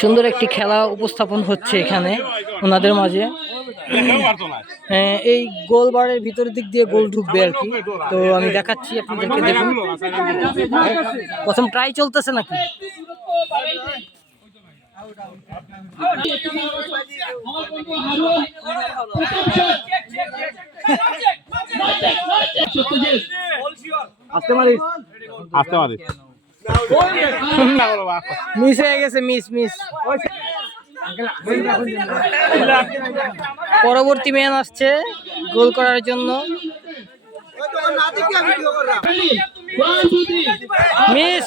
সুন্দর একটি খেলা উপস্থাপন হচ্ছে এখানে ওনাদের মাঝে। এই গোল বারের ভিতরের দিক দিয়ে গোল ঢুকবে আর কি। তো আমি দেখাচ্ছি আপনাদেরকে, দেখুন প্রথম ট্রাই চলতেছে নাকি। মিস হয়ে গেছে, মিস। পরবর্তী ম্যান আসছে গোল করার জন্য। মিস।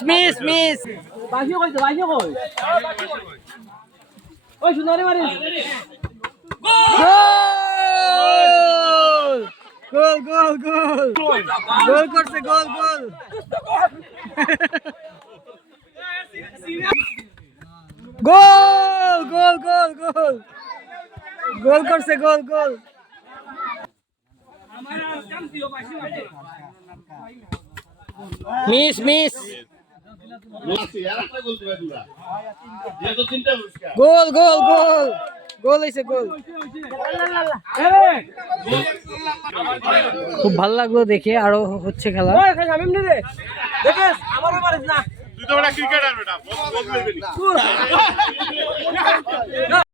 গোল করছে, গোল করছে, গোল। মিস গোল হয়েছে, গোল। খুব ভালো লাগলো দেখে, আরো হচ্ছে খেলা।